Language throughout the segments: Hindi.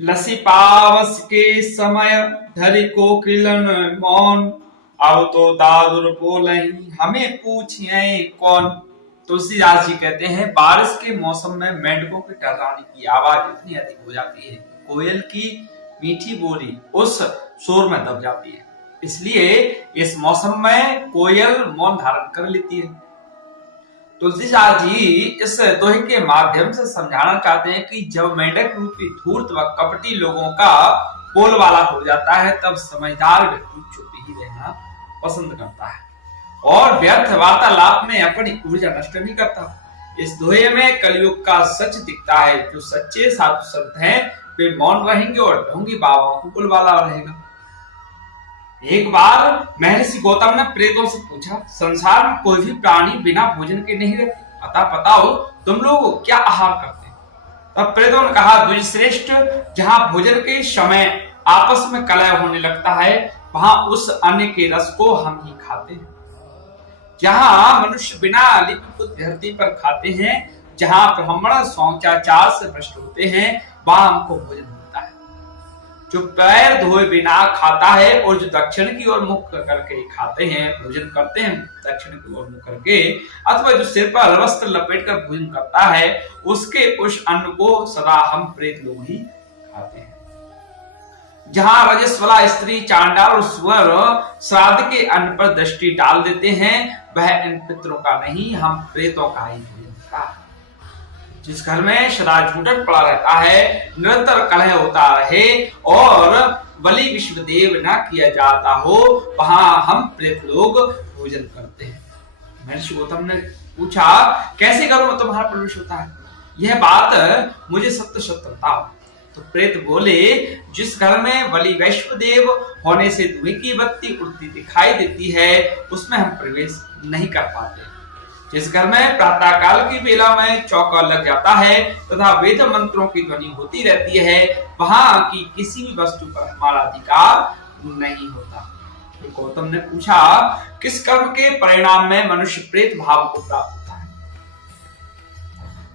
लसी पावस के समय धरि कोकिलन मौन। अब तो दादुर बोलहीं हमें पूछिए कौन। तुलसीदास जी कहते हैं बारिश के मौसम में मेंढकों के टर्राने की आवाज इतनी अधिक हो जाती है, कोयल की मीठी बोली उस शोर में दब जाती है। इसलिए इस मौसम में कोयल मौन धारण कर लेती है। तुलसीदास जी इस दोहे के माध्यम से समझाना चाहते हैं कि जब मेंढक रूपी धूर्त व कपटी लोगों का बोलबाला हो जाता है, तब समझदार व्यक्ति चुप ही रहना पसंद करता है और व्यर्थ वार्तालाप में अपनी ऊर्जा नष्ट नहीं करता। इस दोहे में कलयुग का सच दिखता है। जो सच्चे साधु संत हैं वे मौन रहेंगे और ढोंगी बाबाओं को बोलबाला रहेगा। एक बार महर्षि गौतम ने प्रेतों से पूछा, संसार में कोई भी प्राणी बिना भोजन के नहीं रहते, अतः बताओ तुम लोग क्या आहार करते हैं। तब प्रेतों ने कहा, द्विजश्रेष्ठ, जहां भोजन के समय आपस में कलह होने लगता है वहां उस अन्न के रस को हम ही खाते हैं। जहां मनुष्य बिना लिपिपुत धरती पर खाते हैं, जहां ब्राह्मण शौचाचार से भ्रष्ट होते हैं, वहां हमको भोजन मिलता है। जो पैर धोए बिना खाता है और जो दक्षिण की ओर मुख करके खाते हैं, भोजन करते हैं दक्षिण की ओर मुख करके, अथवा जो सिर पर वस्त्र लपेट कर भोजन करता है, उसके उस अन्न को सदा हम प्रेत लोग ही खाते हैं। जहां रजस्वला स्त्री, चांडाल और सुअर श्राद्ध के अन्न पर दृष्टि डाल देते हैं, वह इन पितरों का नहीं, हम प्रेतों का ही भोजन होता है। जिस घर में सदा झूठट पड़ा रहता है, निरंतर कलह होता रहे और बलि विश्वदेव न किया जाता हो, वहां हम प्रेत लोग भोजन करते हैं। महर्षि गौतम ने पूछा, कैसे घरों में तुम्हारा प्रवेश होता है? यह बात मुझे सत्य सत्य बताओ। तो प्रेत बोले, जिस घर में बलि वैश्वदेव होने से धुएं की बत्ती उड़ती दिखाई देती है, उसमें हम प्रवेश नहीं कर पाते। जिस घर में प्रातः काल की बेला में चौका लग जाता है तथा वेद मंत्रों की ध्वनि होती रहती है, वहां की किसी भी वस्तु पर हमारा अधिकार नहीं होता। तो गौतम ने पूछा, किस कर्म के परिणाम में मनुष्य प्रेत भाव को प्राप्त होता है?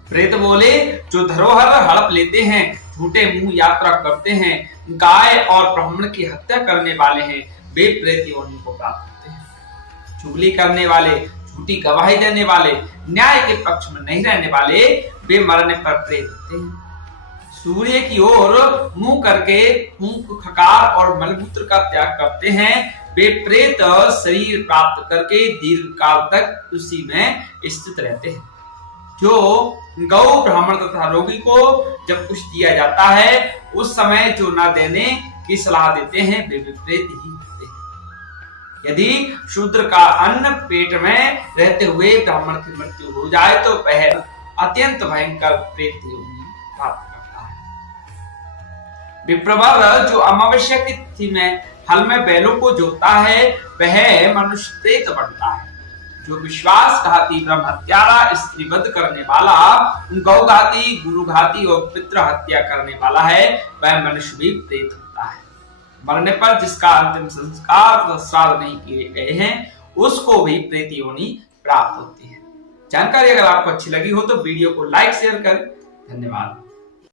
प्रेत बोले, जो धरोहर हड़प लेते हैं, झूठे मुंह यात्रा करते हैं, गाय और ब्राह्मण की हत्या करने वाले हैं, वे प्रेत योनि को प्राप्त होते हैं। चुगली करने वाले, झूठी गवाही देने वाले, न्याय के पक्ष में नहीं रहने वाले, वे मरने पर प्रेत होते हैं। सूर्य की ओर मुंह करके फूंक, खकार और मलमूत्र का त्याग करते हैं, वे प्रेत शरीर प्राप्त करके दीर्घ काल तक उसी में स्थित रहते हैं। जो गौ, ब्राह्मण तथा रोगी को जब कुछ दिया जाता है, उस समय जो न देने की सलाह देते हैं, वे प्रेत ही होते हैं। यदि शूद्र का अन्न पेट में रहते हुए ब्राह्मण की मृत्यु हो जाए, तो वह अत्यंत भयंकर प्रेत योनि प्राप्त करता है। विप्रवर जो अमावस्या की तिथि में हल में बैलों को जोतता है, वह मनुष्य प्रेत बनता है। जो विश्वासघाती, ब्रह्म हत्यारा, स्त्रीवध करने वाला, गौघाती, गुरुघाती और पितृ हत्या करने वाला है, वह मनुष्य भी प्रेत होता है। मरने पर जिसका अंतिम संस्कार श्राद्ध नहीं किए गए हैं, उसको भी प्रेत योनि प्राप्त होती है। जानकारी अगर आपको अच्छी लगी हो तो वीडियो को लाइक शेयर करें। धन्यवाद।